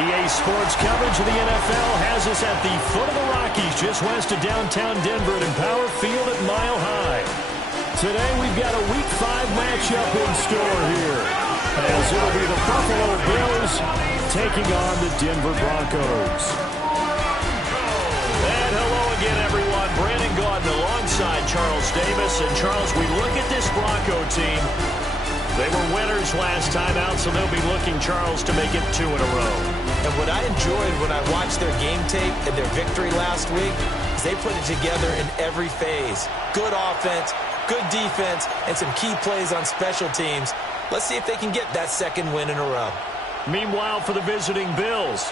EA Sports coverage of the NFL has us at the foot of the Rockies, just west of downtown Denver at Empower Field at Mile High. Today we've got a Week 5 matchup in store here, as it'll be the Buffalo Bills taking on the Denver Broncos. And hello again, everyone. Brandon Gaudin alongside Charles Davis. And Charles, we look at this Bronco team. They were winners last time out, so they'll be looking, Charles, to make it 2 in a row. And what I enjoyed when I watched their game tape and their victory last week is they put it together in every phase. Good offense, good defense, and some key plays on special teams. Let's see if they can get that second win in a row. Meanwhile, for the visiting Bills,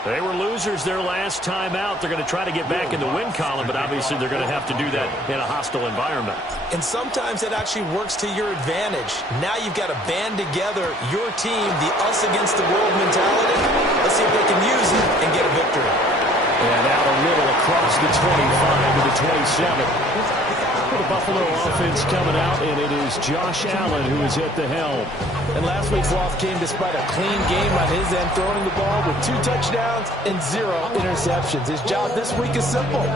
they were losers their last time out. They're going to try to get back in the win column, but obviously they're going to have to do that in a hostile environment. And sometimes that actually works to your advantage. Now you've got to band together your team, the us against the world mentality. Let's see if they can use it and get a victory. And out a little across the 25 to the 27. For the Buffalo offense coming out, and it is Josh Allen who is at the helm. And last week's loss came despite a clean game on his end, throwing the ball with 2 touchdowns and 0 interceptions. His job this week is simple.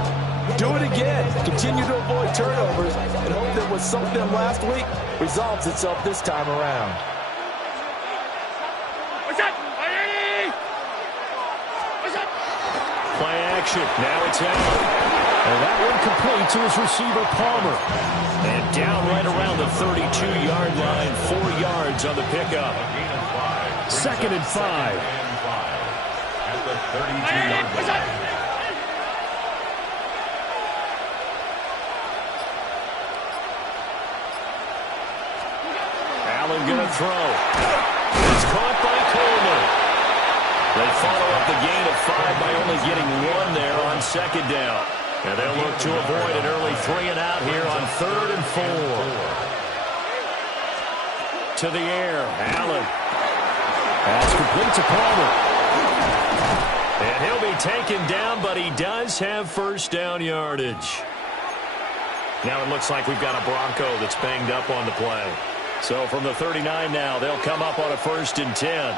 Do it again. Continue to avoid turnovers and hope that what sunk them last week resolves itself this time around. Play action. Now it's Allen. And that one complete to his receiver, Palmer. And down right around the 32-yard line, 4 yards on the pickup. 2nd and 5. At the 32-yard line. Allen going to throw. It's caught by Coleman. They follow up the gain of 5 by only getting 1 there on 2nd down. And they'll look to avoid an early 3 and out here on 3rd and 4. To the air, Allen. Pass complete to Palmer. And he'll be taken down, but he does have first down yardage. Now it looks like we've got a Bronco that's banged up on the play. So from the 39 now, they'll come up on a 1st and 10.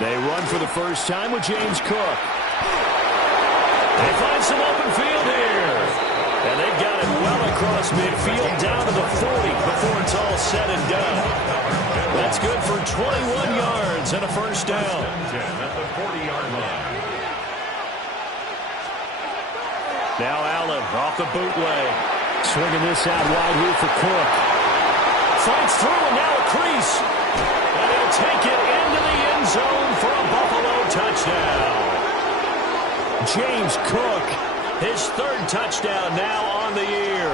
They run for the first time with James Cook. They find some open field here. And they've got it well across midfield down to the 40 before it's all said and done. That's good for 21 yards and a first down. At the 40-yard line. Now Allen off the bootleg. Swinging this out wide here for Cook. Fights through and now a crease. And he'll take it into the end zone for a Buffalo touchdown. James Cook, his 3rd touchdown now on the year.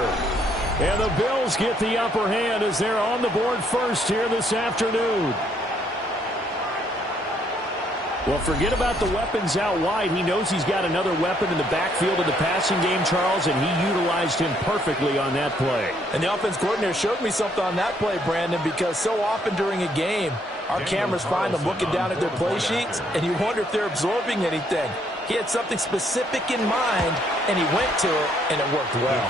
And the Bills get the upper hand as they're on the board first here this afternoon. Well, forget about the weapons out wide. He knows he's got another weapon in the backfield of the passing game, Charles, and he utilized him perfectly on that play. And the offense coordinator showed me something on that play, Brandon, because so often during a game, our cameras find them looking down at their play sheets, and you wonder if they're absorbing anything. He had something specific in mind, and he went to it, and it worked well.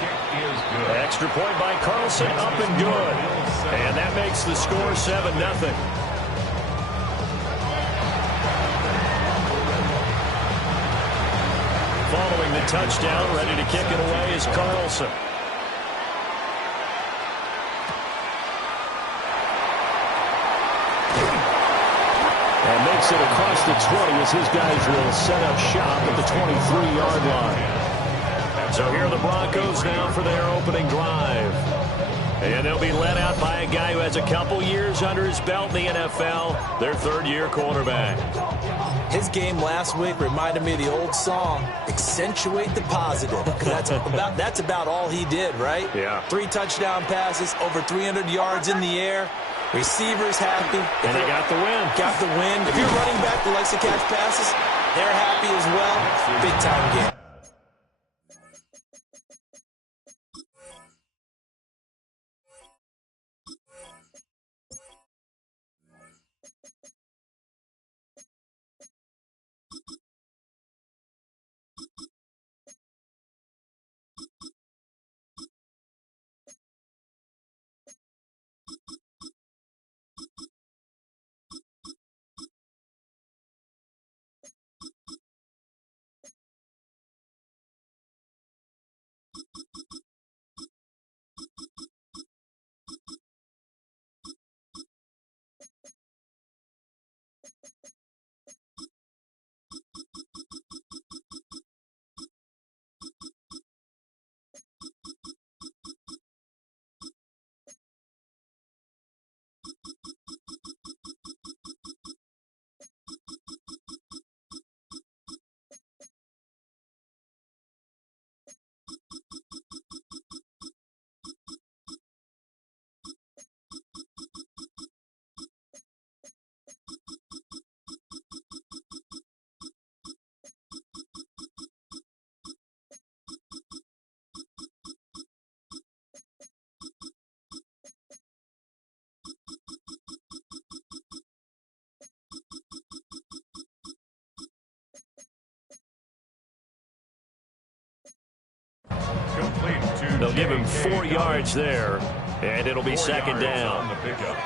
Extra point by Carlson, up and good. And that makes the score 7-0. Following the touchdown, ready to kick it away is Carlson. And makes it across the 20 as his guys will set up shop at the 23-yard line. So here are the Broncos now for their opening drive. And they'll be led out by a guy who has a couple years under his belt in the NFL, their 3rd-year quarterback. His game last week reminded me of the old song, Accentuate the Positive. That's about all he did, right? Yeah. 3 touchdown passes, over 300 yards in the air. Receivers happy. And they got the win. Got the win. If you're running back that likes to catch passes, they're happy as well. Big-time game. They'll give him 4 yards there, and it'll be second down. On the pickup.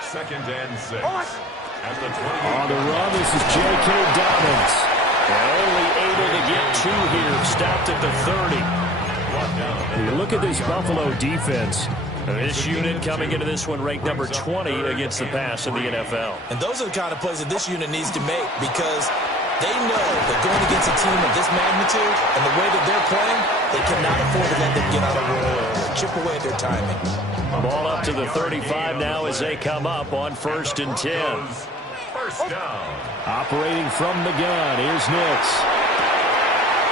Second and 6. At the 28. On the run, this is J.K. Dobbins. And only able to get 2 here, stopped at the 30. You look at this Buffalo defense. This unit coming into this one ranked number 20 against the pass in the NFL. And those are the kind of plays that this unit needs to make, because they know that going against a team of this magnitude and the way that they're playing, they cannot afford to let them get on a roll or chip away at their timing. Ball up to the 35 now as they come up on 1st and 10. First down. Operating from the gun, here's Nims.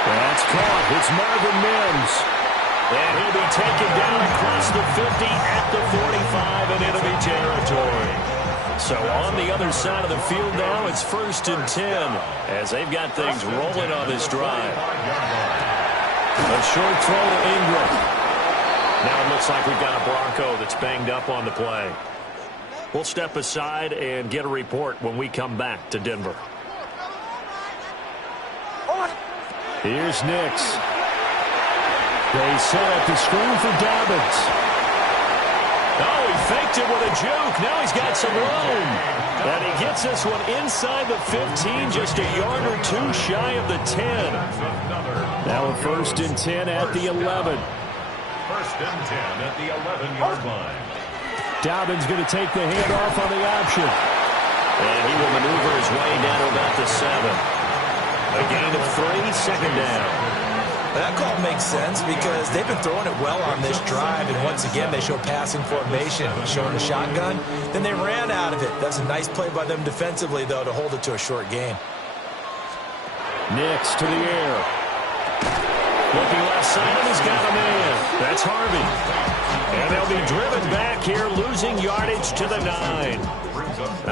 That's caught. It's Marvin Nims. And he'll be taken down across the 50 at the 45, and it'll be territory. So on the other side of the field now, it's 1st and 10 as they've got things rolling on this drive. A short throw to Ingram. Now it looks like we've got a Bronco that's banged up on the play. We'll step aside and get a report when we come back to Denver. Here's Nims. They set up the screen for Dobbins. Oh, he faked it with a juke. Now he's got some room. And he gets this one inside the 15, just a yard or 2 shy of the 10. Now a 1st and 10 at the 11. 1st and 10 at the 11-yard line. Dobbins going to take the handoff on the option. And he will maneuver his way down to about the 7. A gain of 3, second down. That call makes sense because they've been throwing it well on this drive, and once again they show passing formation, showing the shotgun. Then they ran out of it. That's a nice play by them defensively, though, to hold it to a short gain. Nims to the air. Looking left side, and he's got a man. That's Harvey. And they'll be driven back here, losing yardage to the 9.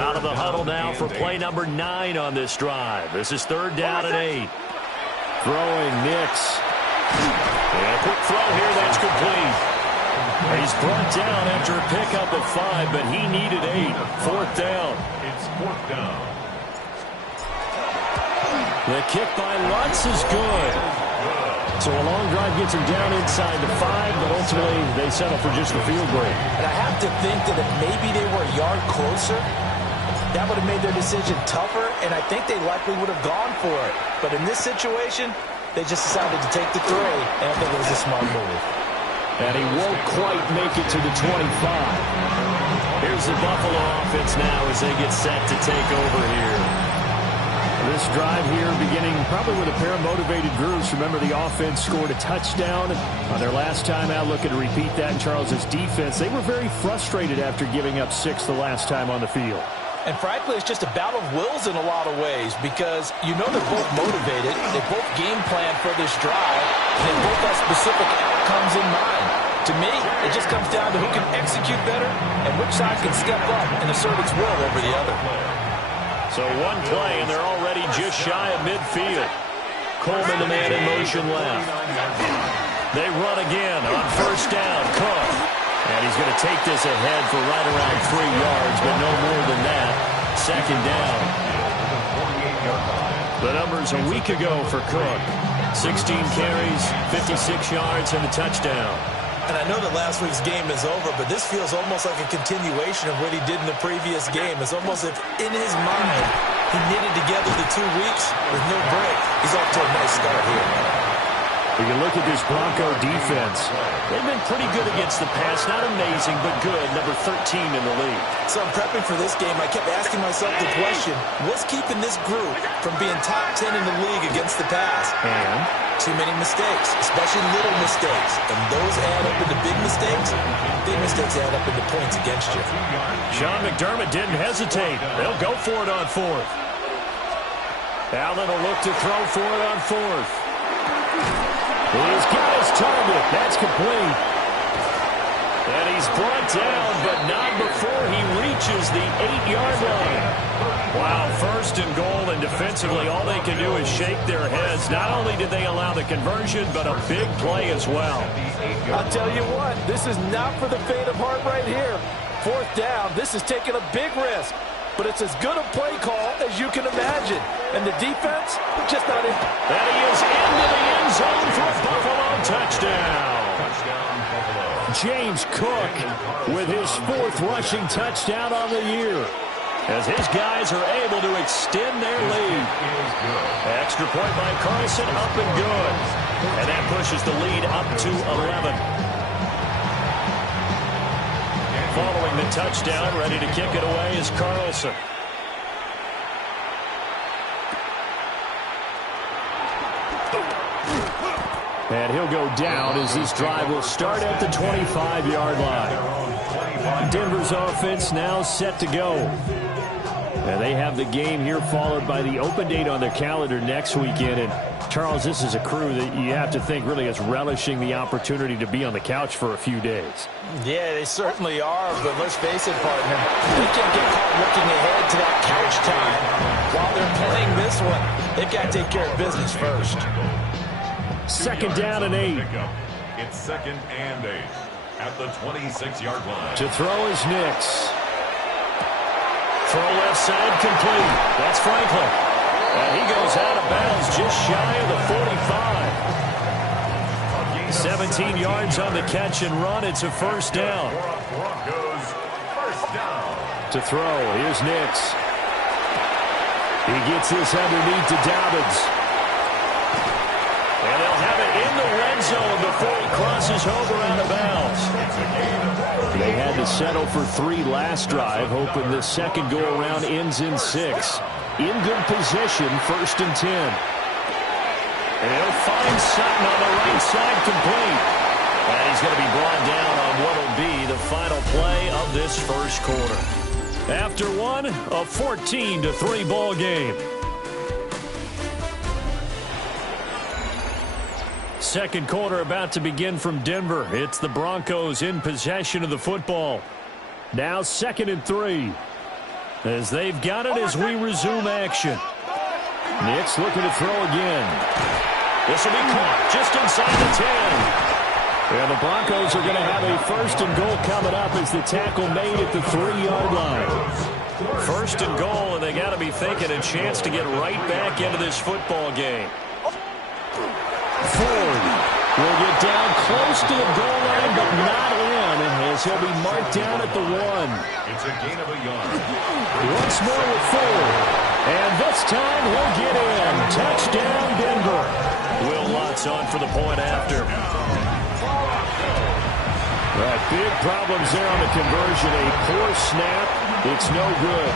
Out of the huddle now for play number 9 on this drive. This is 3rd down and 8. Throwing Nims. And a quick throw here, that's complete. He's brought down after a pickup of 5, but he needed 8. 4th down. It's 4th down. The kick by Lutz is good. So a long drive gets him down inside the 5, but ultimately they settle for just the field goal. And I have to think that if maybe they were a yard closer, that would have made their decision tougher, and I think they likely would have gone for it. But in this situation, they just decided to take the 3, and I think it was a smart move. And he won't quite make it to the 25. Here's the Buffalo offense now as they get set to take over here. This drive here beginning probably with a pair of motivated groups. Remember, the offense scored a touchdown on their last time out. Looking to repeat that in Charles's defense. They were very frustrated after giving up 6 the last time on the field. And frankly, it's just a battle of wills in a lot of ways because you know they're both motivated. They both game plan for this drive, and they both have specific outcomes in mind. To me, it just comes down to who can execute better and which side can step up and assert its will over the other. So one play, and they're already just shy of midfield. Coleman, the man in motion left. They run again on 1st down. Cook. And he's going to take this ahead for right around 3 yards, but no more than that. 2nd down. The numbers a week ago for Cook. 16 carries, 56 yards, and a touchdown. And I know that last week's game is over, but this feels almost like a continuation of what he did in the previous game. It's almost as if in his mind he knitted together the 2 weeks with no break. He's off to a nice start here. When you look at this Bronco defense, they've been pretty good against the pass. Not amazing, but good. Number 13 in the league. So I'm prepping for this game. I kept asking myself the question, what's keeping this group from being top 10 in the league against the pass? And too many mistakes, especially little mistakes. And those add up into big mistakes. Big mistakes add up into points against you. Sean McDermott didn't hesitate. They'll go for it on fourth. Allen will look to throw for it on fourth. He's got his target. That's complete. And he's brought down, but not before he reaches the 8-yard line. Wow, first and goal, and defensively all they can do is shake their heads. Not only did they allow the conversion, but a big play as well. I'll tell you what, this is not for the faint of heart right here. Fourth down, this is taking a big risk. But it's as good a play call as you can imagine. And the defense, just not in. And he is into the end zone for a Buffalo touchdown. James Cook with his 4th rushing touchdown on the year, as his guys are able to extend their lead. Extra point by Carlson, up and good. And that pushes the lead up to 11. Following the touchdown, ready to kick it away is Carlson. And he'll go down as this drive will start at the 25-yard line. Denver's offense now set to go. And they have the game here followed by the open date on their calendar next weekend. And Charles, this is a crew that you have to think really is relishing the opportunity to be on the couch for a few days. Yeah, they certainly are, but let's face it, partner, they can't get caught looking ahead to that couch time while they're playing this one. They've got to take care of business first. Second down and 8. It's 2nd and 8 at the 26-yard line. To throw is Nix. Throw left side complete. That's Franklin. And he goes out of bounds just shy of the 45. 17 yards on the catch and run. It's a first down. Broncos, first down. To throw, here's Nix. He gets this underneath to Dobbins. And they'll have it in the red zone before he crosses over out of bounds. They had to settle for 3 last drive, hoping this second go-around ends in 6. In good position, 1st and 10. And he'll find Sutton on the right side complete. And he's going to be brought down on what will be the final play of this first quarter. After one, a 14-3 ball game. Second quarter about to begin from Denver. It's the Broncos in possession of the football. Now 2nd and 3. As they've got it as we resume action. Nix looking to throw again. This will be caught just inside the 10. And the Broncos are going to have a 1st and goal coming up as the tackle made at the 3-yard line. 1st and goal, and they got to be thinking a chance to get right back into this football game. Ford will get down close to the goal line, but not in, as he'll be marked down at the 1. It's a gain of a yard. Once more with Ford, and this time he'll get in. Touchdown, Denver. Will Lutz on for the point after. Right, big problems there on the conversion. A poor snap. It's no good.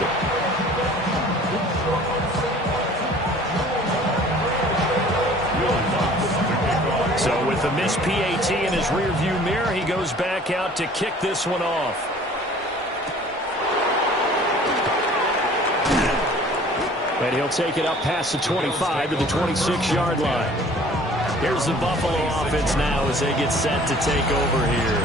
So with the missed PAT in his rearview mirror, he goes back out to kick this one off. And he'll take it up past the 25 to the 26-yard line. Here's the Buffalo offense now as they get set to take over here.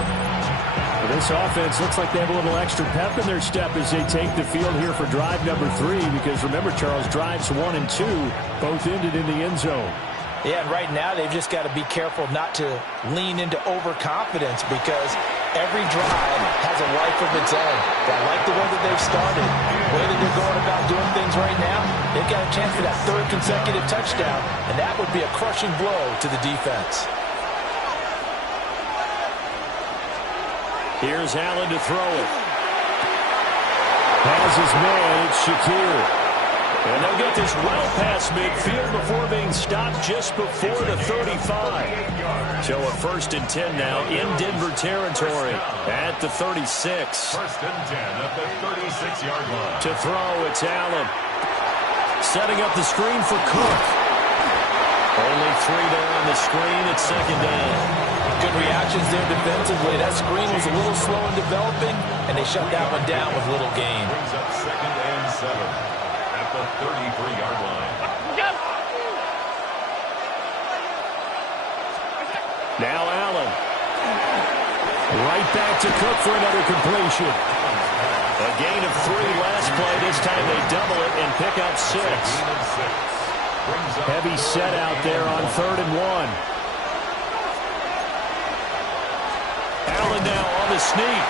Well, this offense looks like they have a little extra pep in their step as they take the field here for drive number 3. Because remember, Charles, drives 1 and 2 both ended in the end zone. Yeah, and right now they've just got to be careful not to lean into overconfidence because every drive has a life of its own. But I like the way that they've started, the way that they're going about doing things right now. They've got a chance for that 3rd consecutive touchdown, and that would be a crushing blow to the defense. Here's Allen to throw it. Has his man, it's Shakir. And they'll get this well past midfield before being stopped just before the 35. So a 1st and 10 now in Denver territory at the 36. 1st and 10 at the 36-yard line. To throw, it's Allen. Setting up the screen for Cook. Only 3 there on the screen at 2nd down. Good reactions there defensively. That screen was a little slow in developing, and they shut that one down with little gain. Brings up 2nd and 7 at the 33-yard line. Now Allen. Right back to Cook for another completion. A gain of 3 last play. This time they double it and pick up 6. Heavy set out there on 3rd and 1. Allen now on the sneak.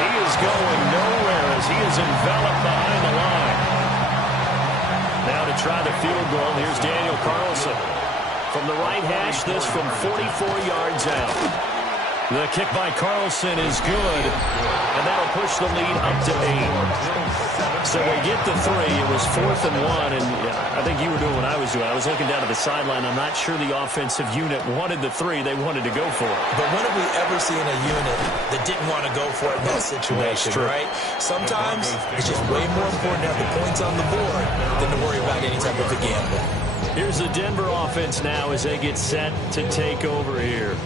He is going nowhere as he is enveloped behind the line. Now to try the field goal, here's Daniel Carlson. From the right hash, this from 44 yards out. The kick by Carlson is good, and that'll push the lead up to 8. So they get the 3. It was 4th and 1, and I think you were doing what I was doing. I was looking down to the sideline. I'm not sure the offensive unit wanted the 3. They wanted to go for it. But when have we ever seen a unit that didn't want to go for it in that situation, right? Sometimes it's just way more important to have the points on the board than to worry about any type of a gamble. Here's the Denver offense now as they get set to take over here.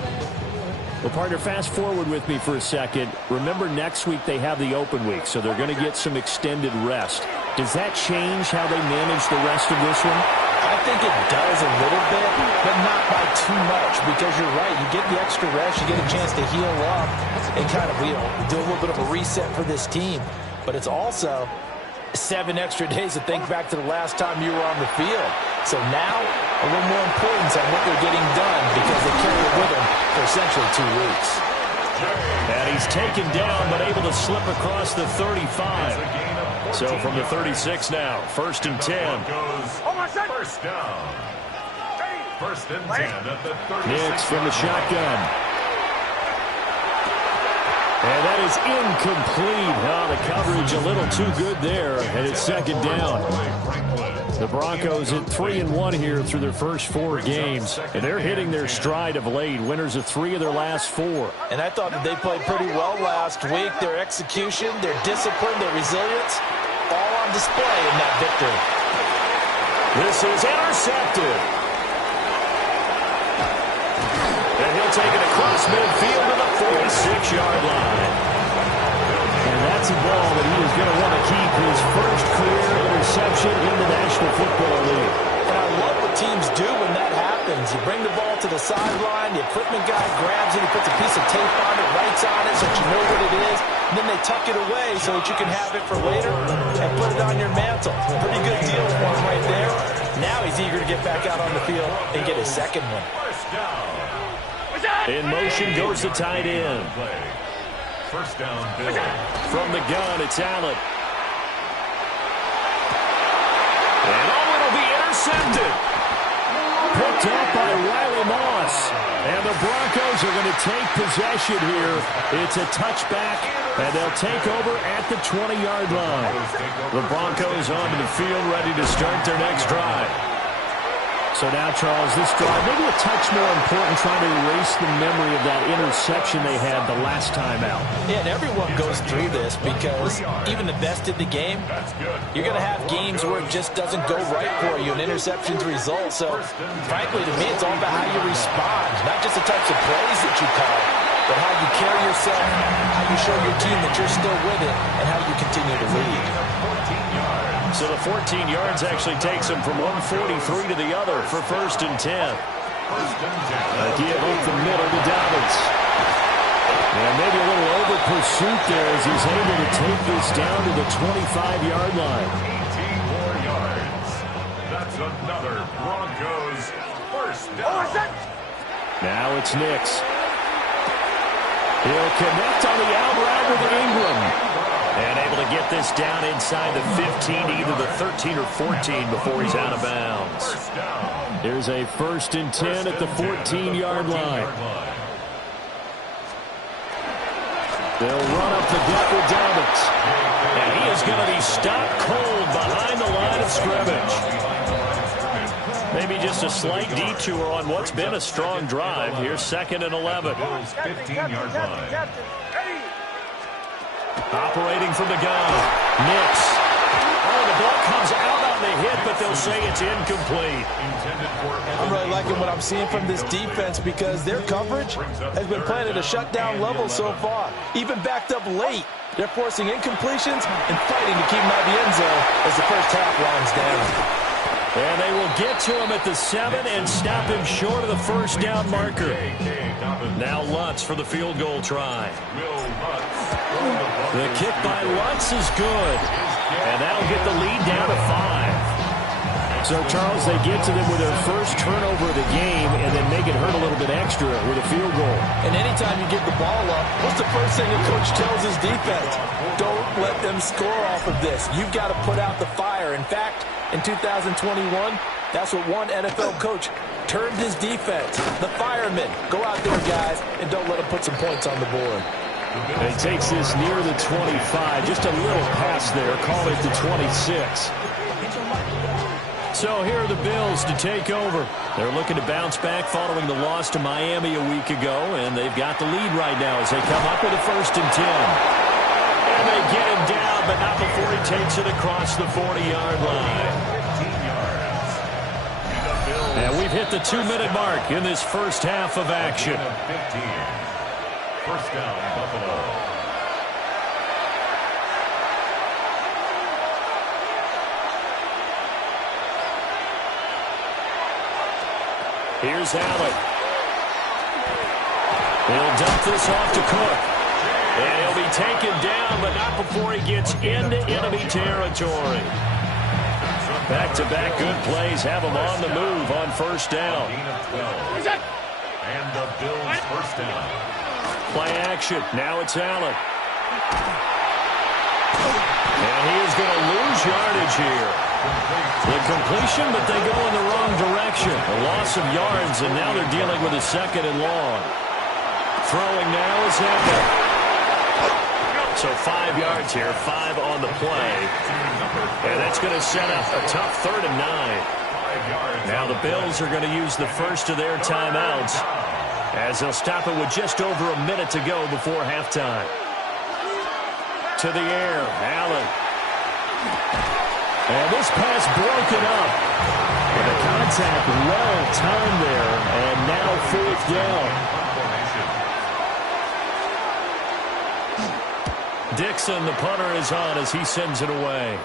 Well, partner, fast forward with me for a second. Remember, next week they have the open week, so they're going to get some extended rest. Does that change how they manage the rest of this one? I think it does a little bit, but not by too much, because you're right. You get the extra rest, you get a chance to heal up and kind of, do a little bit of a reset for this team. But it's also 7 extra days to think back to the last time you were on the field. So now, a little more importance on what they're getting done because they carry it with them for essentially 2 weeks. And he's taken down but able to slip across the 35. So from the 36 now, 1st and 10. First down. 1st and 10 at the 36. Nims from the shotgun. And that is incomplete. The coverage a little too good there, and it's 2nd down. The Broncos at 3-1 here through their first 4 games, and they're hitting their stride of late. Winners of 3 of their last 4. And I thought that they played pretty well last week. Their execution, their discipline, their resilience, all on display in that victory. This is intercepted. And he'll take it across midfield to the 46-yard line. And that's a ball that he is going to want to keep his first career interception in the National Football League. And I love what teams do when that happens. You bring the ball to the sideline, the equipment guy grabs it, he puts a piece of tape on it, writes on it so that you know what it is, and then they tuck it away so that you can have it for later and put it on your mantle. Pretty good deal for him right there. Now he's eager to get back out on the field and get his second one. In motion goes the tight end. First down, Bill. From the gun, it's Allen. And it'll be intercepted. Picked up by Riley Moss. And the Broncos are going to take possession here. It's a touchback, and they'll take over at the 20-yard line. The Broncos onto the field, ready to start their next drive. So now, Charles, this drive, maybe a touch more important, trying to erase the memory of that interception they had the last time out. Yeah, and everyone goes through this because even the best in the game, you're going to have games where it just doesn't go right for you, and interceptions result. So, frankly, to me, it's all about how you respond, not just the types of plays that you call, but how you carry yourself, how you show your team that you're still with it, and how you continue to lead. So the 14 yards actually takes him from 143 to the other for 1st and 10. A give up the middle to Dobbins. And maybe a little over pursuit there as he's able to take this down to the 25-yard line. 18 more yards. That's another Broncos first down. Now it's Nix. He'll connect on the out route with Ingram. And able to get this down inside the 15, either the 13 or 14 before he's out of bounds. There's a 1st and 10 at the 14-yard line. They'll run up the gut with Dobbins. And he is going to be stopped cold behind the line of scrimmage. Maybe just a slight detour on what's been a strong drive. Here's 2nd and 11. 15-yard line. Operating from the gun. Nims. Oh, the ball comes out on the hit, but they'll say it's incomplete. I'm really liking what I'm seeing from this defense because their coverage has been playing at a shutdown level so far. Even backed up late, they're forcing incompletions and fighting to keep them out of the end zone as the first half winds down. And they will get to him at the 7 and stop him short of the first down marker. Now Lutz for the field goal try. The kick by Lutz is good. And that'll get the lead down to 5. So, Charles, they get to them with their first turnover of the game and then make it hurt a little bit extra with a field goal. And anytime you get the ball up, what's the first thing a coach tells his defense? Don't let them score off of this. You've got to put out the fire. In fact, in 2021, that's what one NFL coach termed his defense. The firemen. Go out there, guys, and don't let them put some points on the board. And he takes this near the 25. Just a little pass there. Call it the 26. So here are the Bills to take over. They're looking to bounce back following the loss to Miami a week ago, and they've got the lead right now as they come up with a 1st and 10. And they get him down, but not before he takes it across the 40-yard line. And we've hit the 2-minute mark in this first half of action. 1st down, Buffalo. Here's Allen. He'll dump this off to Cook. And he'll be taken down, but not before he gets into enemy territory. Back-to-back good plays have him on the move on 1st down. And the Bills' 1st down. Play action. Now it's Allen. And he is going to lose yardage here. The completion, but they go in the wrong direction. A loss of yards, and now they're dealing with a 2nd and long. Throwing now is Allen. So 5 yards here, 5 on the play. And that's going to set up a tough 3rd and 9. Now the Bills are going to use the first of their timeouts as they'll stop it with just over a minute to go before halftime. To the air, Allen. And this pass broken up. And the contact well timed there, and now 4th down. Dixon, the punter, is on as he sends it away.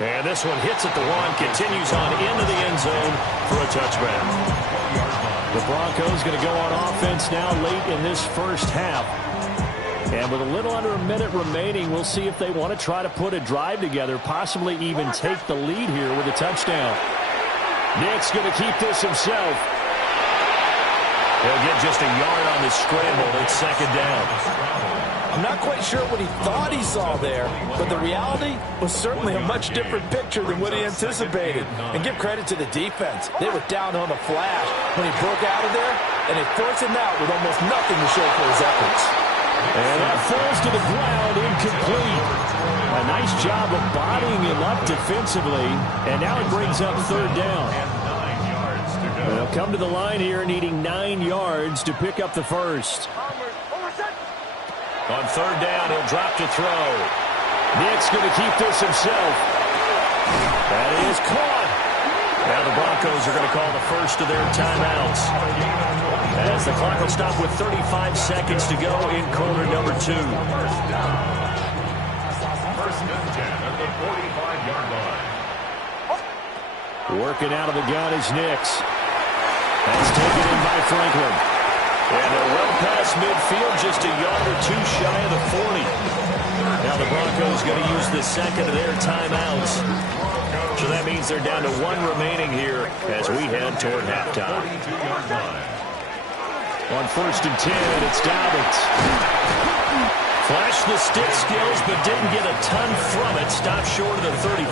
And this one hits at the 1, continues on into the end zone for a touchback. The Broncos going to go on offense now late in this first half. And with a little under a minute remaining, we'll see if they want to try to put a drive together, possibly even take the lead here with a touchdown. Nick's going to keep this himself. He'll get just a yard on the scramble. It's 2nd down. I'm not quite sure what he thought he saw there, but the reality was certainly a much different picture than what he anticipated. And give credit to the defense. They were down on the flash when he broke out of there, and they forced him out with almost nothing to show for his efforts. And that falls to the ground, incomplete. A nice job of bodying him up defensively, and now it brings up 3rd down. They'll come to the line here needing 9 yards to pick up the first. On 3rd down, he'll drop to throw. Nick's going to keep this himself. That is caught. Now the Broncos are going to call the first of their timeouts, as the clock will stop with 35 seconds to go in quarter number 2. 1st and 10 at the 45-yard line. Working out of the gun is Nims. That's taken in by Franklin. And they're well past midfield, just a yard or 2 shy of the 40. Now the Broncos going to use the 2nd of their timeouts. So that means they're down to 1 remaining here as we head toward halftime. On 1st and 10, it's Dobbins. Flashed the stick skills, but didn't get a ton from it. Stopped short of the 35.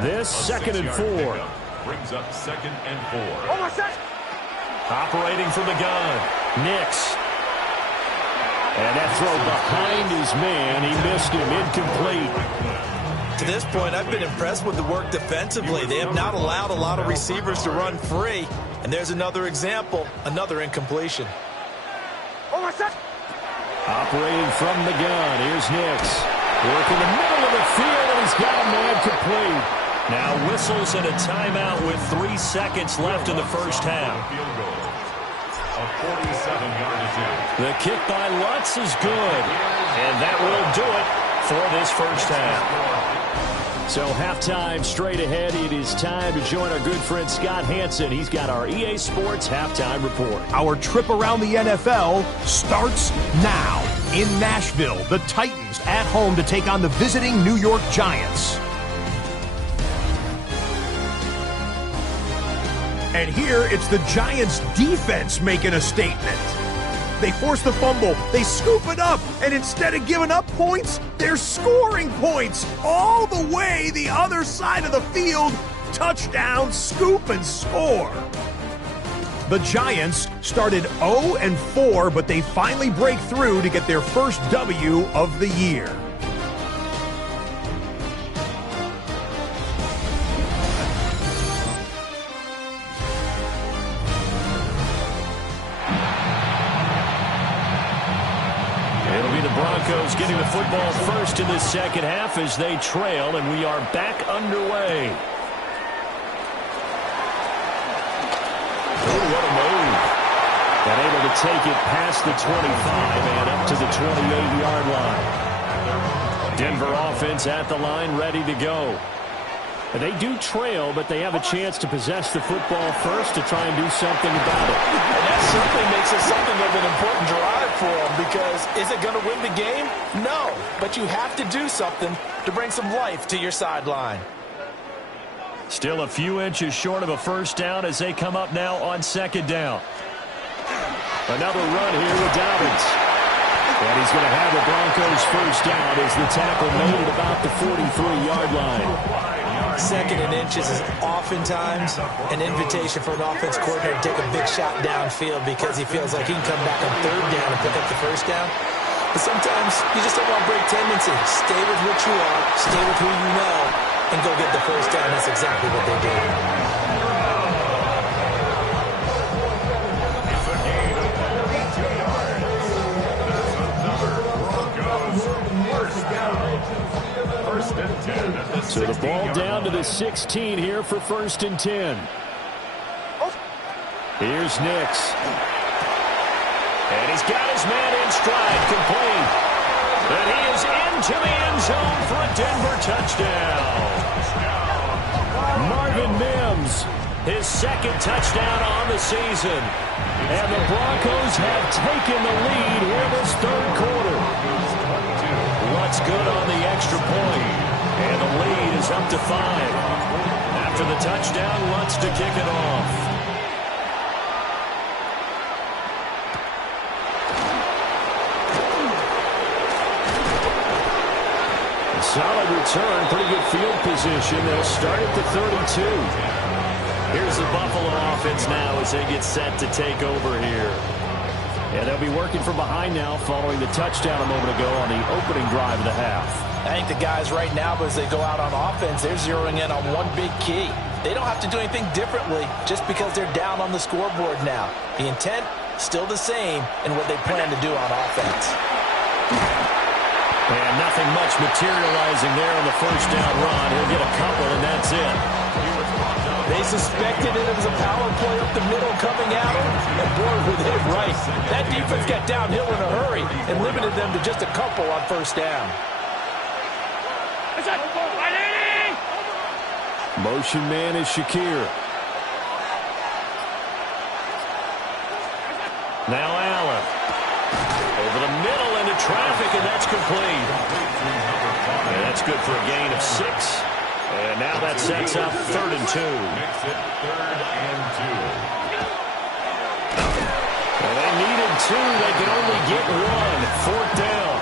This 2nd and 4. Brings up 2nd and 4. Operating from the gun, Nims. And that throw behind his man. He missed him. Incomplete. To this point, I've been impressed with the work defensively. They have not allowed a lot of receivers to run free. And there's another example, another incompletion. Operating from the gun, here's Nims. Working the middle of the field, and he's got a man complete. Now whistles and a timeout with 3 seconds left in the first half. A 47-yard attempt. The kick by Lutz is good. And that will do it for this first half. So halftime straight ahead. It is time to join our good friend Scott Hansen. He's got our EA Sports halftime report. Our trip around the NFL starts now. In Nashville, the Titans at home to take on the visiting New York Giants. And here it's the Giants defense making a statement. They force the fumble, they scoop it up, and instead of giving up points, they're scoring points all the way the other side of the field. Touchdown, scoop, and score. The Giants started 0-4, but they finally break through to get their first W of the year. It'll be the Broncos getting the football first in this second half as they trail, and we are back underway. Oh, what a move. And able to take it past the 25 and up to the 28-yard line. Denver offense at the line, ready to go. And they do trail, but they have a chance to possess the football first to try and do something about it. And that certainly makes it something of an important drive for them, because is it going to win the game? No, but you have to do something to bring some life to your sideline. Still a few inches short of a first down as they come up now on second down. Another run here with Dobbins. And he's going to have the Broncos first down as the tackle made at about the 43-yard line. Second and inches is oftentimes an invitation for an offense coordinator to take a big shot downfield because he feels like he can come back on third down and pick up the first down. But sometimes you just don't want to break tendency. Stay with what you are, stay with who you know, and go get the first down. That's exactly what they did. It's a gain of 32 yards. That's another Broncos first down. First and 10 at the 16-yard line. So the ball down to the 16 here for first and 10. Here's Nims. And he's got his man in stride, complete. And he is into the end zone for a Denver touchdown. Marvin Nims, his second touchdown on the season. And the Broncos have taken the lead here this third quarter. Lutz good on the extra point. And the lead is up to 5. After the touchdown, Lutz to kick it off. Solid return, pretty good field position. They'll start at the 32. Here's the Buffalo offense now as they get set to take over here. Yeah, they'll be working from behind now following the touchdown a moment ago on the opening drive of the half. I think the guys right now, as they go out on offense, they're zeroing in on one big key. They don't have to do anything differently just because they're down on the scoreboard now. The intent, still the same in what they plan to do on offense. And nothing much materializing there on the first down run. He'll get a couple, and that's it. They suspected it was a power play up the middle coming at him, and boy, were they right. That defense got downhill in a hurry and limited them to just a couple on first down. Motion man is Shakir. Now Allen. Over the middle into traffic, and that's complete. And that's good for a gain of 6. And now that sets up 3rd and 2. Makes it 3rd and 2. Well, they needed 2. They could only get 1. 4th down.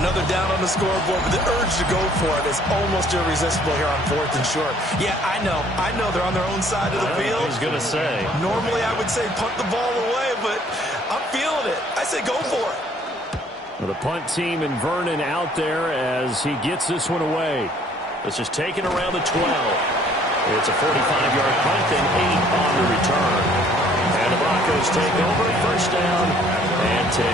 Another down on the scoreboard, but the urge to go for it is almost irresistible here on 4th and short. Yeah, I know they're on their own side of the field. I was going to say. Normally I would say punt the ball away, but I'm feeling it. I say go for it. Well, the punt team and Vernon out there as he gets this one away. This is taken around the 12. It's a 45-yard punt and 8 on the return. And the Broncos take over, first down and 10.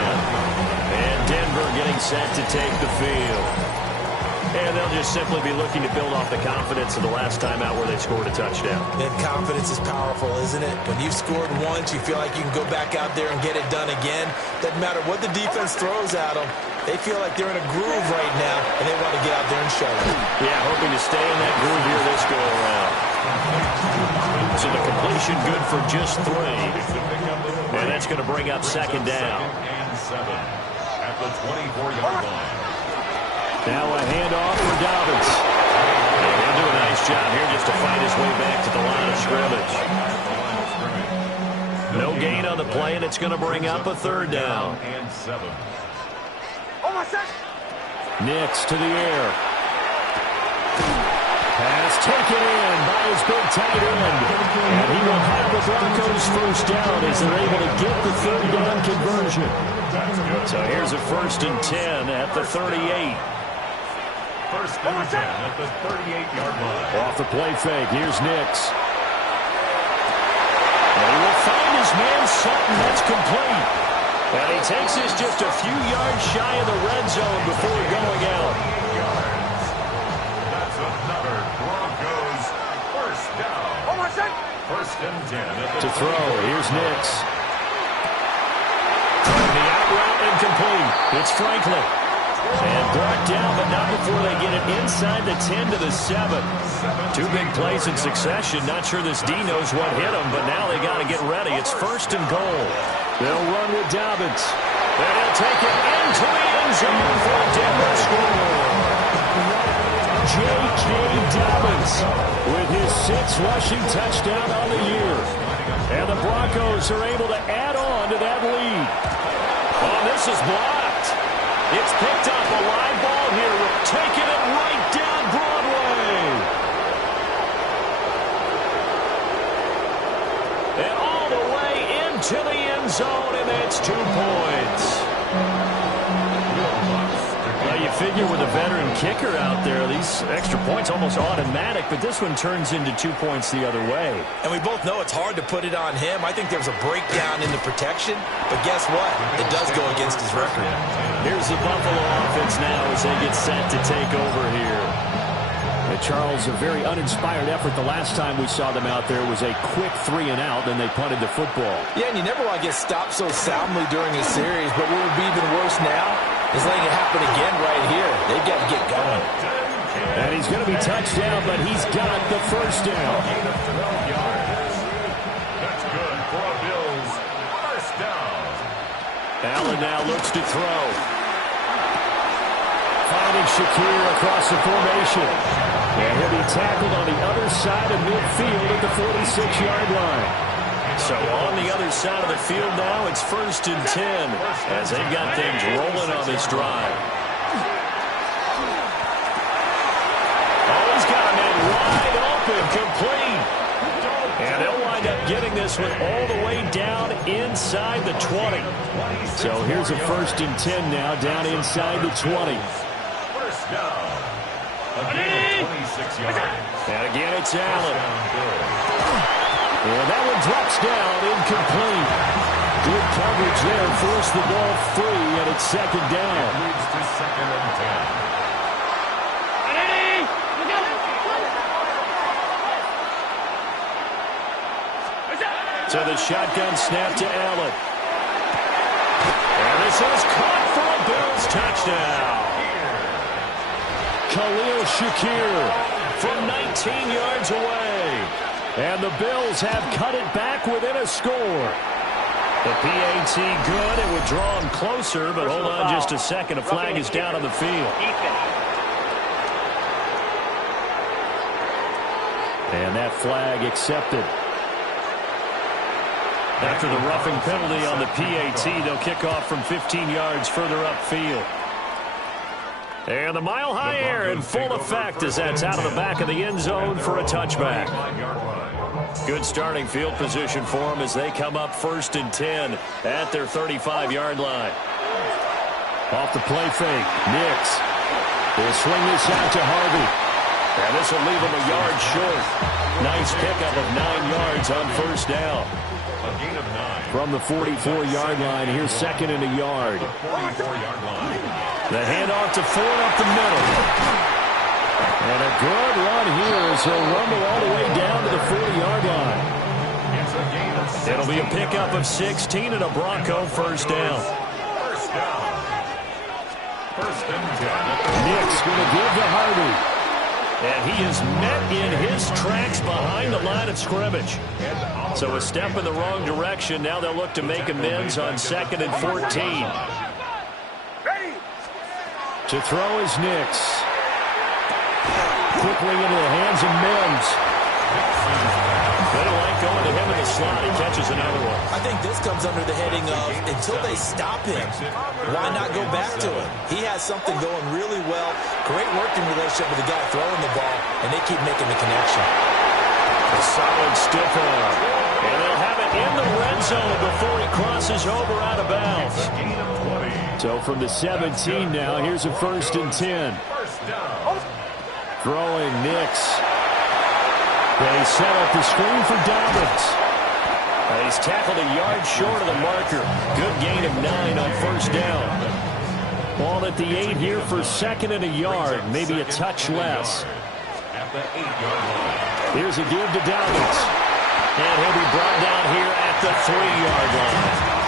And Denver getting set to take the field. And they'll just simply be looking to build off the confidence of the last time out where they scored a touchdown. And confidence is powerful, isn't it? When you've scored once, you feel like you can go back out there and get it done again. Doesn't matter what the defense throws at them. They feel like they're in a groove right now, and they want to get out there and show it. Yeah, hoping to stay in that groove here this go-around. So the completion good for just 3. And that's going to bring up second down. And 7 at the 24-yard line. Now a handoff for Dobbins. And he'll do a nice job here just to find his way back to the line of scrimmage. No gain on the play, and it's going to bring up a third down. And 7. Nix to the air. Pass taken in by his big tight end. And he will have the Broncos first down as they're able to get the third down conversion. So here's a first and 10 at the 38. First and 10 at the 38-yard line. Off the play fake, here's Nix. And he will find his man Sutton. That's complete. And he takes this just a few yards shy of the red zone before going out. That's another Broncos first down. First and 10 To throw, here's Nix. And the out route incomplete. It's Franklin. And brought down, but not before they get it inside the 10 to the 7. 2 big plays in succession. Not sure this D knows what hit him, but now they got to get ready. It's first and goal. They'll run with Dobbins. And he'll take it into the end zone for a Denver score. J.K. Dobbins with his 6th rushing touchdown on the year. And the Broncos are able to add on to that lead. Oh, this is blocked. It's picked up. A live ball here. We're taking it right down Broadway. And all the way into the end zone, and that's 2 points. Well, you figure with a veteran kicker out there, these extra points almost automatic, but this one turns into 2 points the other way. And we both know it's hard to put it on him. I think there's a breakdown in the protection, but guess what? It does go against his record. Here's the Buffalo offense now as they get set to take over here. And Charles, a very uninspired effort. The last time we saw them out there was a quick 3 and out, then they punted the football. Yeah, and you never want to get stopped so soundly during a series, but what would be even worse now is letting it happen again right here. They've got to get going. And he's going to be touched down, but he's got the first down. That's good for a Bills first down. Allen now looks to throw. Finding Shakir across the formation. And he'll be tackled on the other side of midfield at the 46-yard line. So on the other side of the field now, it's first and 10 as they've got things rolling on this drive. Oh, he's got a man wide open, complete. And they'll wind up getting this one all the way down inside the 20. So here's a first and 10 now, down inside the 20. First down. Again, 26 yards. And again, it's Allen. And that one drops down, incomplete. Good coverage there, forced the ball free, and it's second down. Leads to second and 10. So the shotgun snap to Allen. And this is caught for a Bills touchdown. Khalil Shakir from 19 yards away. And the Bills have cut it back within a score. The PAT good. It would draw them closer, but hold on just a second. A flag is down on the field. And that flag accepted. After the roughing penalty on the PAT, they'll kick off from 15 yards further upfield. And the mile-high air in full effect as that's out of the back of the end zone for a touchback. Good starting field position for them as they come up first and 10 at their 35-yard line. Off the play fake. Nims. He'll swing this out to Harvey. And this will leave him a yard short. Nice pickup of 9 yards on first down. A gain of 9. From the 44-yard line, here's second and a yard. 44-yard line. The handoff to Ford up the middle. And a good run here as he'll rumble all the way down to the 40-yard line. It's a gain of 16. It'll be a pickup of 16 and a Bronco first down. First down. First and 10. Nims going to give to Harvey. And he is met in his tracks behind the line of scrimmage. So a step in the wrong direction. Now they'll look to make amends on 2nd and 14. To throw is Nims. Quickly into the hands of Nims. They don't like going to him in the slot. He catches another one. I think this comes under the heading of until they stop him, why not go back to him? He has something going really well. Great working relationship with the guy throwing the ball, and they keep making the connection. A solid stiff arm. And they'll have it in the red zone before he crosses over out of bounds. So from the 17 now, here's a 1st and 10. Throwing Nims. They set up the screen for Dobbins. He's tackled a yard short of the marker. Good gain of 9 on first down. Ball at the 8 here for 2nd and a yard. Maybe a touch less. At the 8-yard line. Here's a give to Dobbins. And he'll be brought down here at the 3-yard line.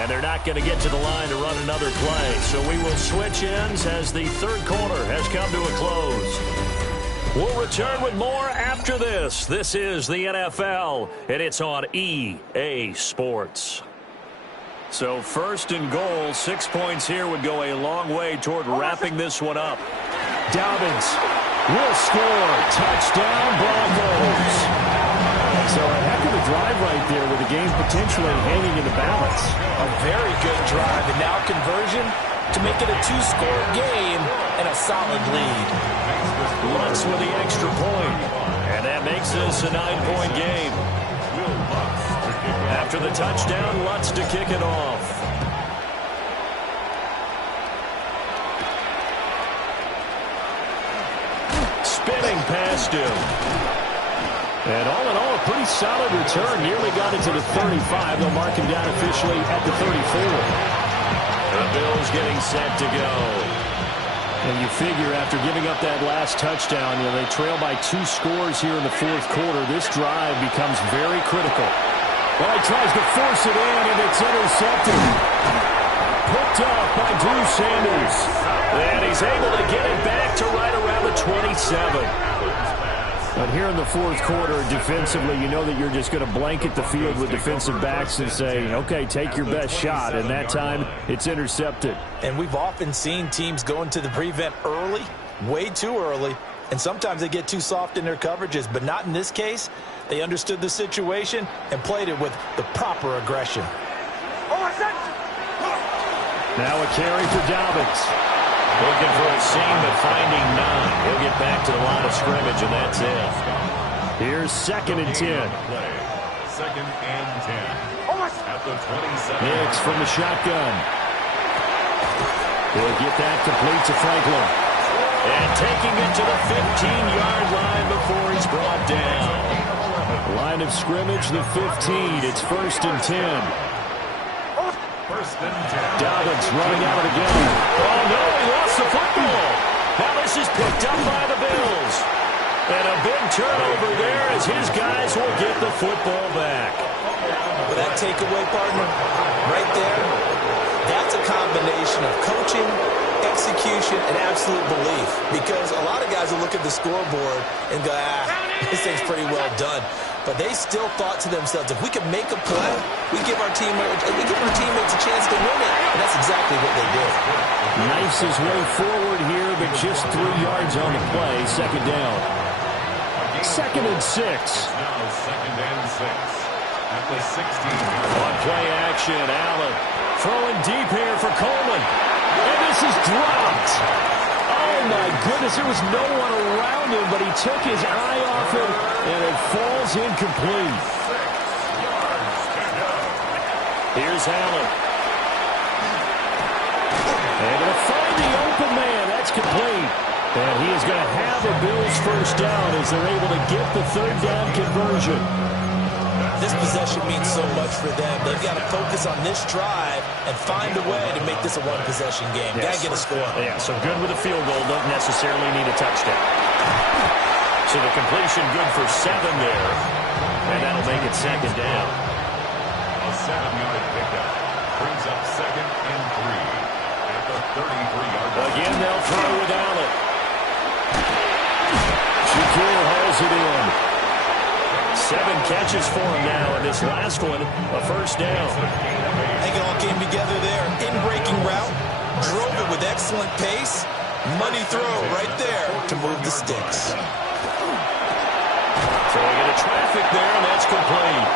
And they're not going to get to the line to run another play. So we will switch ends as the third quarter has come to a close. We'll return with more after this. This is the NFL, and it's on EA Sports. So 1st and goal, 6 points here would go a long way toward wrapping this one up. Dobbins will score. Touchdown, Broncos. So a heck of a drive right there with the game potentially hanging in the balance. A very good drive, and now conversion to make it a 2-score game and a solid lead. Lutz with the extra point. And that makes this a 9-point game. After the touchdown, Lutz to kick it off. Spinning past him. And all in all, a pretty solid return. Nearly got it to the 35. They'll mark him down officially at the 34. The Bills getting set to go. And you figure after giving up that last touchdown, they trail by 2 scores here in the 4th quarter. This drive becomes very critical. Well, he tries to force it in, and it's intercepted. Picked up by Drew Sanders. And he's able to get it back to right around the 27. But here in the 4th quarter, defensively, you know that you're just going to blanket the field with defensive backs and say, okay, take your best shot. And that time, it's intercepted. And we've often seen teams go into the prevent early, way too early, and sometimes they get too soft in their coverages. But not in this case. They understood the situation and played it with the proper aggression. Now a carry for Dobbins. Looking for a seam, but finding none. He'll get back to the line of scrimmage, and that's it. Here's 2nd and 10. 2nd and 10. At the 27. Nims from the shotgun. He'll get that complete to Franklin. And taking it to the 15-yard line before he's brought down. Line of scrimmage, the 15. It's 1st and 10. Dobbins running out of the game. Oh, no, he lost the football. Now this is picked up by the Bills. And a big turnover there as his guys will get the football back. With that takeaway, partner, right there, that's a combination of coaching, execution, and absolute belief. Because a lot of guys will look at the scoreboard and go, this thing's pretty well done. But they still thought to themselves, if we can make a play, we give our teammates a chance to win it. And that's exactly what they did. Knifes his way forward here, but just 3 yards on the play. 2nd down. 2nd and 6. Now 2nd and 6. At the 16. On play action, Allen throwing deep here for Coleman. And this is dropped. Oh, my goodness, there was no one around him, but he took his eye off it, and it falls incomplete. Here's Allen. Able to find the open man. That's complete. And he is going to have a Bills first down as they're able to get the third down conversion. This possession means so much for them. They've got to focus on this drive and find a way to make this a one-possession game. Got to get a score. Yeah, so good with a field goal. Don't necessarily need a touchdown. So the completion good for 7 there. And that'll make it second down. A 7-yard pickup brings up 2nd and 3 at the 33-yard line. Again, they'll throw with Allen. Shaquille hauls it in. 7 catches for him now, and this last one, a first down. I think it all came together there. In-breaking route, drove it with excellent pace. Money throw right there to move the sticks. Throwing into traffic there, and that's complete.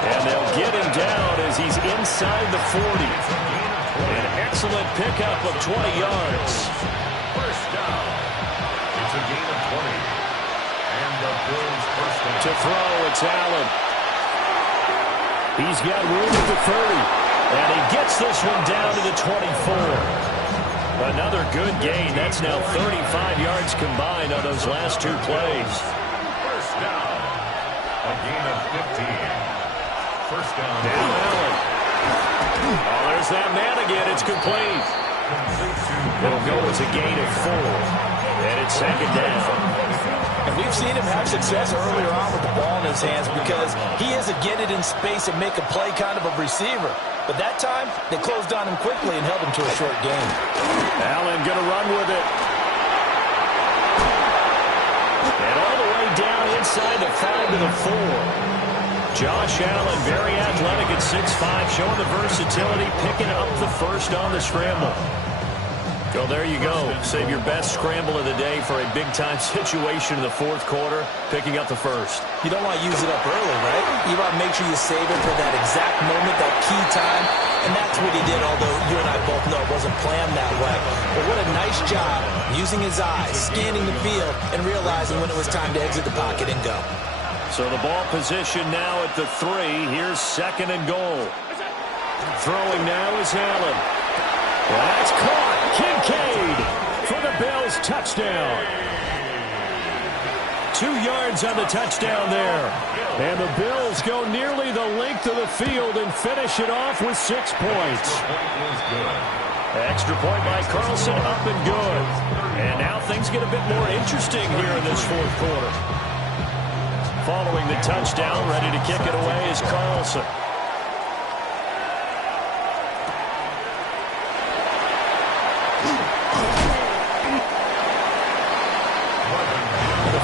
And they'll get him down as he's inside the 40. An excellent pickup of 20 yards. First down. It's a gain of 20. And the Bills first down. To throw, it's Allen. He's got room at the 30. And he gets this one down to the 24. Another good gain. That's now 35 yards combined on those last 2 plays. First down. A gain of 15. First down. Now Allen. Oh, there's that man again. It's complete. It'll go as a gain of 4. And it's second down. And we've seen him have success earlier on with the ball in his hands because he is a get it in space and make a play kind of a receiver. But that time, they closed on him quickly and held him to a short gain. Allen going to run with it. And all the way down inside the 5 to the 4. Josh Allen, very athletic at 6'5", showing the versatility, picking up the first on the scramble. Well, there you go. Save your best scramble of the day for a big-time situation in the 4th quarter, picking up the first. You don't want to use it up early, right? You want to make sure you save it for that exact moment, that key time. And that's what he did, although you and I both know it wasn't planned that way. But what a nice job using his eyes, scanning the field, and realizing when it was time to exit the pocket and go. So the ball position now at the 3. Here's 2nd and goal. Throwing now is Allen. That's caught. Kincaid for the Bills touchdown. 2 yards on the touchdown there. And the Bills go nearly the length of the field and finish it off with 6 points. Extra point by Carlson, up and good. And now things get a bit more interesting here in this 4th quarter. Following the touchdown, ready to kick it away is Carlson.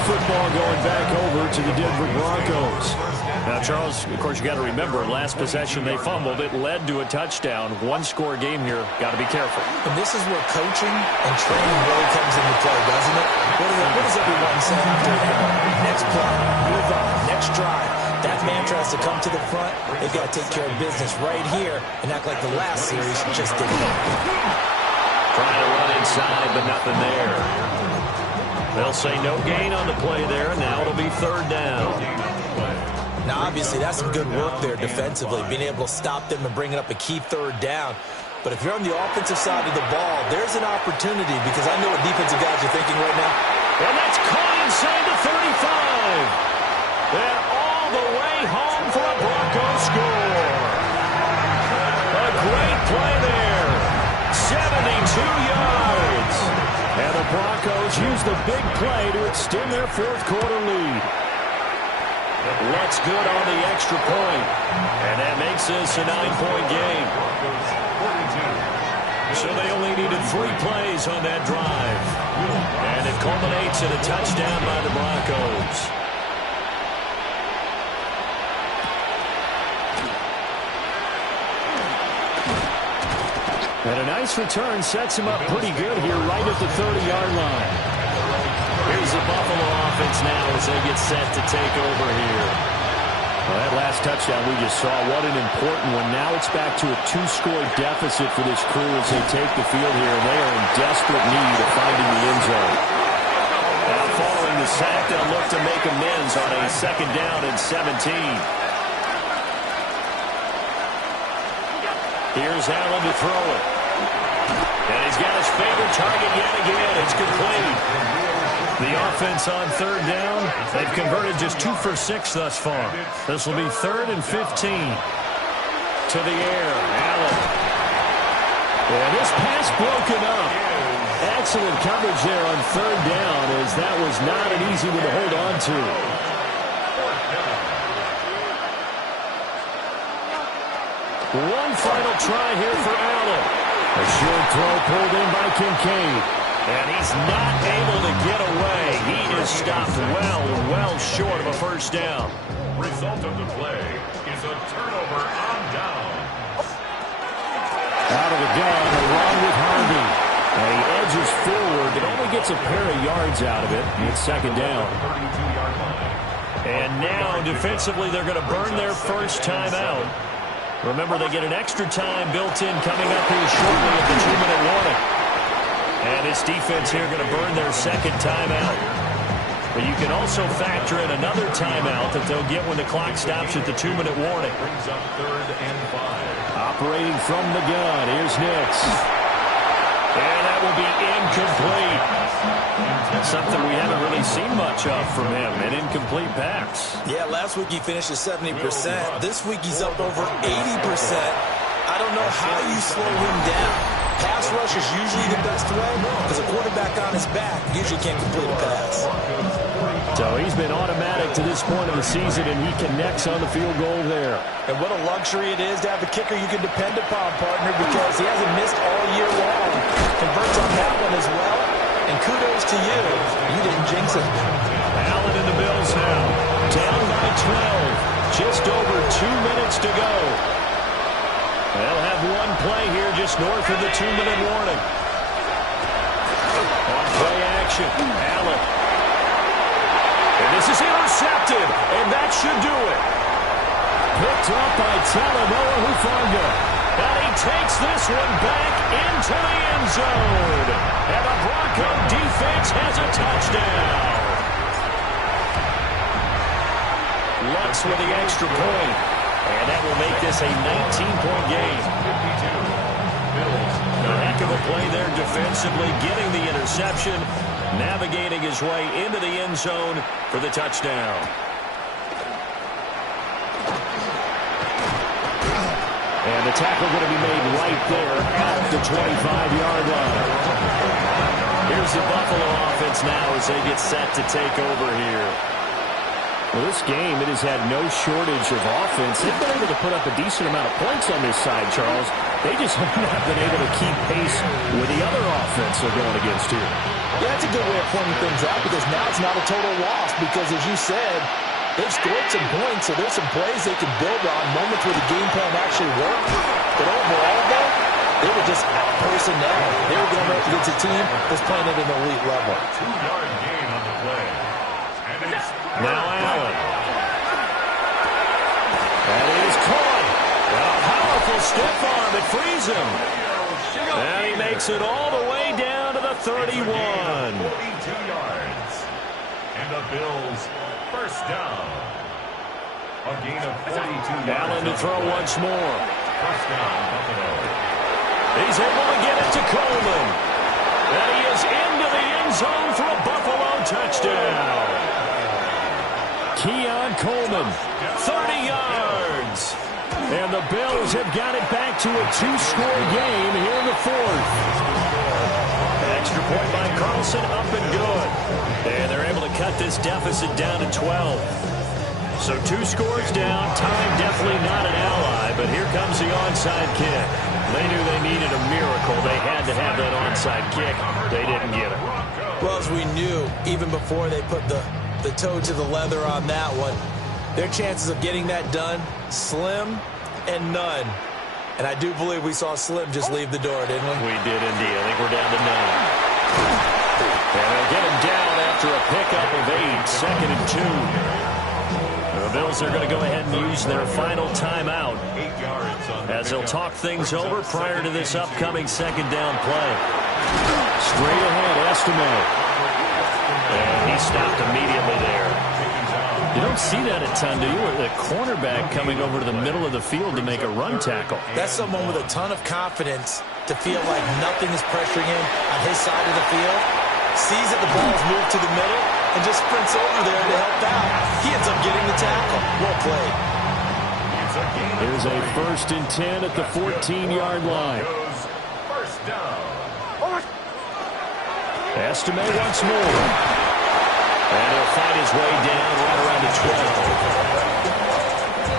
Football going back over to the Denver Broncos. Now, Charles, of course, you got to remember, last possession they fumbled. It led to a touchdown. 1-score game here. Got to be careful. And this is where coaching and training really comes into play, doesn't it? What does everyone say after next play, move on, next drive? That man tries to come to the front. They've got to take care of business right here and act like the last series just didn't. Trying to run inside, but nothing there. They'll say no gain on the play there. Now it'll be 3rd down. Now, obviously, that's some good work there defensively, being able to stop them and bringing up a key 3rd down. But if you're on the offensive side of the ball, there's an opportunity because I know what defensive guys are thinking right now. And that's caught inside the 35. And all the way home for a Broncos score. A great play there. 72 yards. And the Broncos use the big play to extend their 4th quarter lead. Looks good on the extra point. And that makes this a 9-point game. So they only needed 3 plays on that drive. And it culminates in a touchdown by the Broncos. And a nice return sets him up pretty good here right at the 30-yard line. Here's the Buffalo offense now as they get set to take over here. Well, that last touchdown we just saw, what an important one. Now it's back to a 2-score deficit for this crew as they take the field here, and they are in desperate need of finding the end zone. Now following the sack, they'll look to make amends on a 2nd down and 17. Here's Allen to throw it. And he's got his favorite target yet again. It's complete. The offense on third down, they've converted just 2 for 6 thus far. This will be 3rd and 15. To the air, Allen. And this pass broken up. Excellent coverage there on third down, as that was not an easy one to hold on to. One final try here for Allen. A short throw pulled in by Kincaid. And he's not able to get away. He is stopped well short of a first down. Result of the play is a turnover on down. Out of the gun, along with Harvey. And he edges forward, but only gets a pair of yards out of it. It's second down. 32-yard line. And now, defensively, they're going to burn their first time out. Remember, they get an extra time built in coming up here shortly at the 2-minute warning. And this defense here going to burn their second timeout. But you can also factor in another timeout that they'll get when the clock stops at the 2-minute warning. Brings up 3rd and 5. Operating from the gun, here's Nims. And that will be incomplete. Something we haven't really seen much of from him, an incomplete pass. Yeah, last week he finished at 70%. This week he's up over 80%. I don't know how you slow him down. Pass rush is usually the best way because a quarterback on his back usually can't complete a pass. So he's been automatic to this point of the season, and he connects on the field goal there. And what a luxury it is to have a kicker you can depend upon, partner, because he hasn't missed all year long. Converts on that one as well. And kudos to you. You didn't jinx it. Allen and the Bills now. Down by 12. Just over 2 minutes to go. They'll have one play here just north of the 2-minute warning. On play action, Allen. And this is intercepted, and that should do it. Picked up by Talanoa Hufanga. And he takes this one back into the end zone. And the Bronco defense has a touchdown. Lutz with the extra point. And that will make this a 19-point game. A heck of a play there defensively, getting the interception, navigating his way into the end zone for the touchdown. And the tackle going to be made right there at the 25-yard line. Here's the Buffalo offense now as they get set to take over here. Well, this game, it has had no shortage of offense. They've been able to put up a decent amount of points on this side, Charles. They just have not been able to keep pace with the other offense they're going against here. Yeah, that's a good way of pointing things out because now it's not a total loss because, as you said, they've scored some points, so there's some plays they can build on, moments where the game plan actually worked. But overall, though, they were just out-personnel. They were going up against a team that's playing at an elite level. 2-yard gain on the play. And it's now Allen. And he is caught. A powerful stiff arm that frees him. And he makes it all the way down to the 31. 42 yards. And the Bills first down. A gain of 42 yards. Allen to throw once more. First down, Buffalo. He's able to get it to Coleman. And he is into the end zone for a Buffalo touchdown. Keon Coleman, 30 yards. And the Bills have got it back to a 2-score game here in the fourth. Extra point by Carlson, up and good. And they're able to cut this deficit down to 12. So 2 scores down, time definitely not an ally, but here comes the onside kick. They knew they needed a miracle. They had to have that onside kick. They didn't get it. Well, as we knew, even before they put the toe to the leather on that one, their chances of getting that done, slim and none. And I do believe we saw Slim just leave the door, didn't we? We did indeed. I think we're down to 9. And they'll get him down after a pickup of 8, 2nd and 2. The Bills are going to go ahead and use their final timeout as they'll talk things over prior to this upcoming second down play. Straight ahead, Estime. And he stopped immediately there. You don't see that a ton, do you? The cornerback coming over to the middle of the field to make a run tackle. That's someone with a ton of confidence to feel like nothing is pressuring him on his side of the field. Sees that the ball's moved to the middle and just sprints over there to help out. He ends up getting the tackle. Well played. Here's a 1st and 10 at the 14-yard line. First down. Estime once more. And he'll find his way down right around the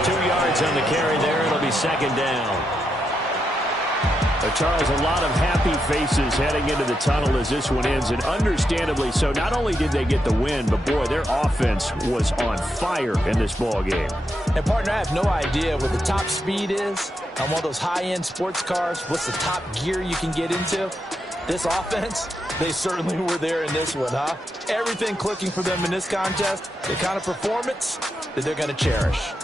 12. 2 yards on the carry there. It'll be 2nd down. Charles, a lot of happy faces heading into the tunnel as this one ends, and understandably so. Not only did they get the win, but boy, their offense was on fire in this ball game. And partner, I have no idea what the top speed is on one of those high-end sports cars. What's the top gear you can get into? This offense, they certainly were there in this one, huh? Everything clicking for them in this contest, the kind of performance that they're going to cherish.